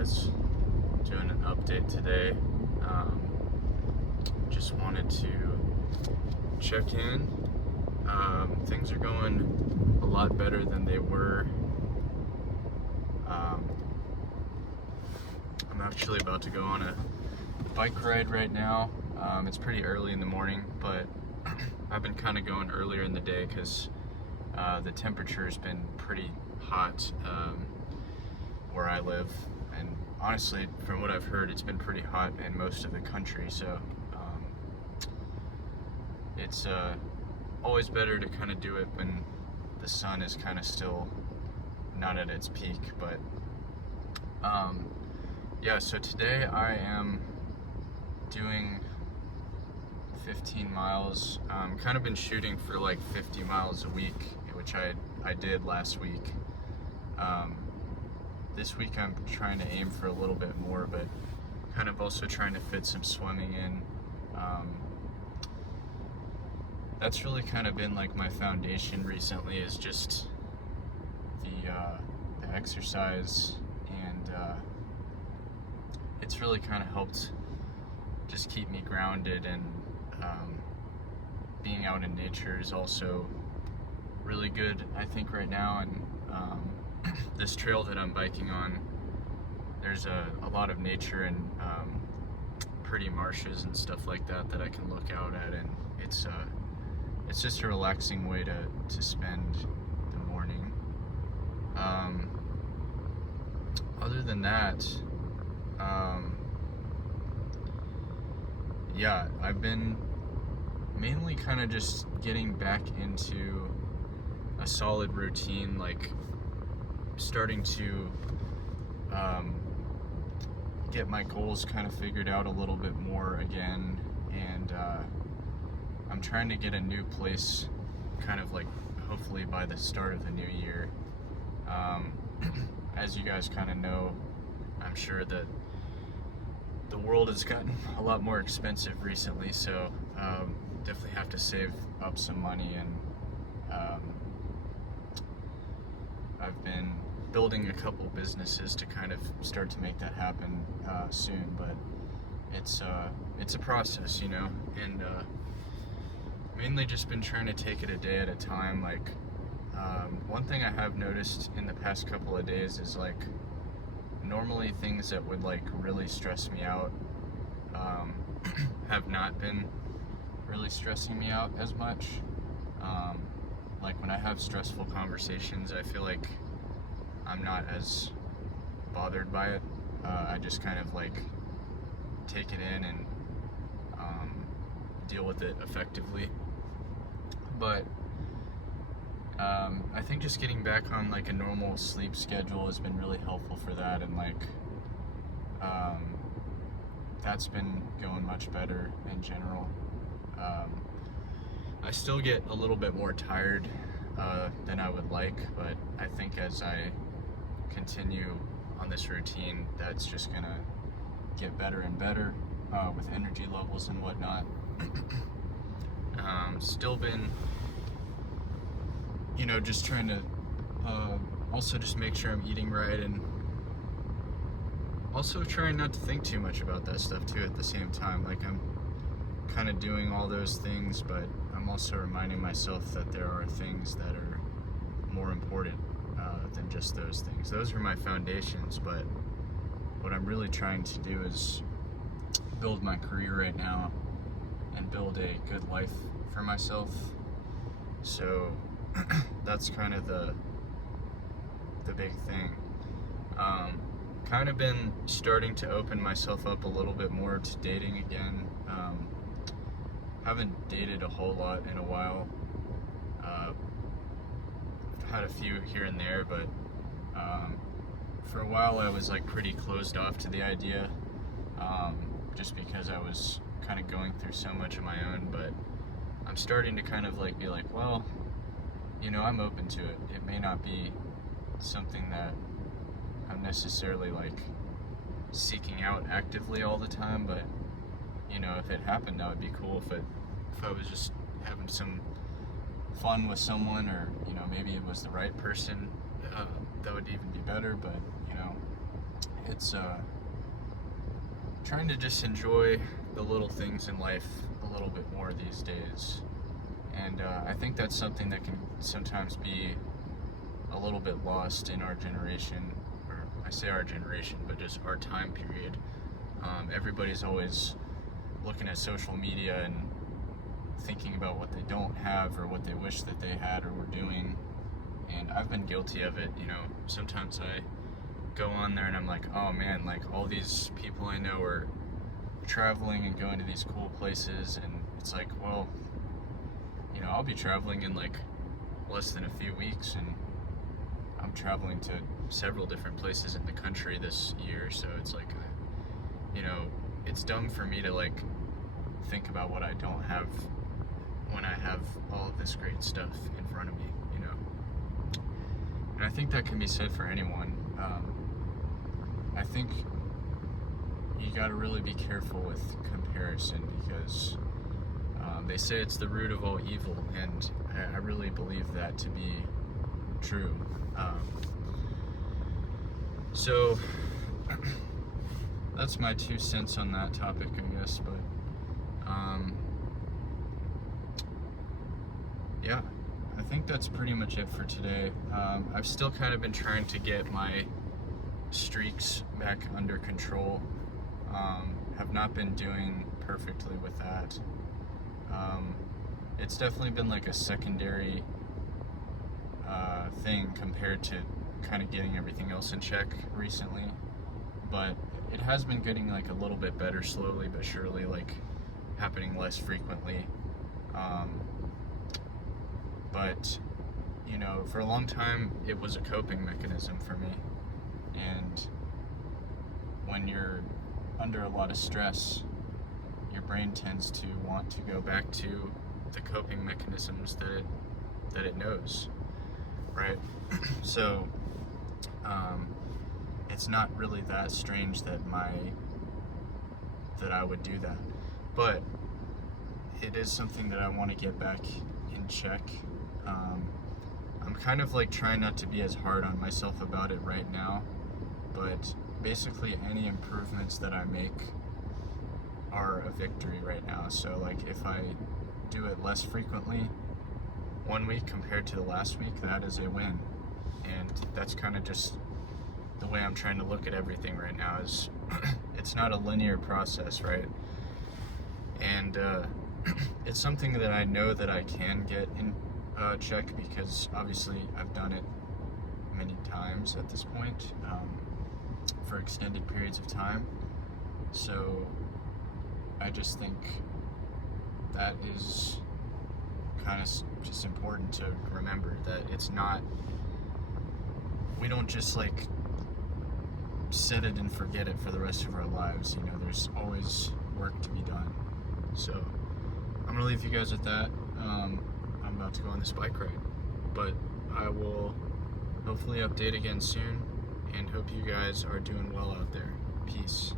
guys, doing an update today. Just wanted to check in. Things are going a lot better than they were. I'm actually about to go on a bike ride right now. It's pretty early in the morning, but I've been kind of going earlier in the day because the temperature has been pretty hot where I live, and honestly, from what I've heard, it's been pretty hot in most of the country, so it's always better to kind of do it when the sun is kind of still not at its peak. But yeah, so today I am doing 15 miles. Kind of been shooting for like 50 miles a week, which I did last week. This week I'm trying to aim for a little bit more, but kind of also trying to fit some swimming in. That's really kind of been like my foundation recently, is just the exercise, and it's really kind of helped just keep me grounded, and being out in nature is also really good, I think, right now. And this trail that I'm biking on, there's a lot of nature and pretty marshes and stuff like that that I can look out at, and it's just a relaxing way to spend the morning. Other than that, yeah, I've been mainly kind of just getting back into a solid routine, like starting to get my goals kind of figured out a little bit more again, and I'm trying to get a new place kind of like hopefully by the start of the new year. As you guys kind of know, I'm sure that the world has gotten a lot more expensive recently, so definitely have to save up some money, and I've been building a couple businesses to kind of start to make that happen soon, but it's a process, you know, and mainly just been trying to take it a day at a time. Like one thing I have noticed in the past couple of days is, like, normally things that would like really stress me out have not been really stressing me out as much. Like when I have stressful conversations, I feel like I'm not as bothered by it. I just kind of like take it in and deal with it effectively. But I think just getting back on like a normal sleep schedule has been really helpful for that, and like that's been going much better in general. I still get a little bit more tired than I would like, but I think as I continue on this routine, that's just gonna get better and better with energy levels and whatnot. Still been, you know, just trying to also just make sure I'm eating right, and also trying not to think too much about that stuff too at the same time. Like, I'm kind of doing all those things, but I'm also reminding myself that there are things that are more important than just those things. Those are my foundations, but what I'm really trying to do is build my career right now and build a good life for myself. So that's kind of the big thing. Kind of been starting to open myself up a little bit more to dating again. Haven't dated a whole lot in a while. Had a few here and there, but for a while I was like pretty closed off to the idea, just because I was kind of going through so much of my own. But I'm starting to kind of like be like, well, you know, I'm open to it. It may not be something that I'm necessarily like seeking out actively all the time, but you know, if it happened, that would be cool. If I was just having some fun with someone, or you know, maybe it was the right person, that would even be better. But you know, it's trying to just enjoy the little things in life a little bit more these days. And I think that's something that can sometimes be a little bit lost in our generation, or I say our generation, but just our time period. Everybody's always looking at social media and thinking about what they don't have or what they wish that they had or were doing. And I've been guilty of it, you know. Sometimes I go on there and I'm like, oh man, like all these people I know are traveling and going to these cool places, and it's like, well, you know, I'll be traveling in like less than a few weeks, and I'm traveling to several different places in the country this year, so it's like, you know, it's dumb for me to like think about what I don't have when I have all of this great stuff in front of me, you know. And I think that can be said for anyone. I think you got to really be careful with comparison, because they say it's the root of all evil, and I really believe that to be true. So that's my 2 cents on that topic, I guess. But yeah, I think that's pretty much it for today. I've still kind of been trying to get my streaks back under control. Have not been doing perfectly with that. It's definitely been like a secondary thing compared to kind of getting everything else in check recently, but it has been getting like a little bit better slowly but surely, like happening less frequently. But you know, for a long time it was a coping mechanism for me, and when you're under a lot of stress, your brain tends to want to go back to the coping mechanisms that it knows, right? So it's not really that strange that I would do that, but it is something that I want to get back in check. I'm kind of like trying not to be as hard on myself about it right now, but basically any improvements that I make are a victory right now. So like if I do it less frequently one week compared to the last week, that is a win. And that's kind of just the way I'm trying to look at everything right now. Is it's not a linear process, right? And it's something that I know that I can get in check, because obviously I've done it many times at this point, for extended periods of time. So I just think that is kind of just important to remember, that it's not, we don't just like set it and forget it for the rest of our lives. You know, there's always work to be done. So I'm gonna leave you guys at that. I'm about to go on this bike ride, but I will hopefully update again soon, and hope you guys are doing well out there. Peace.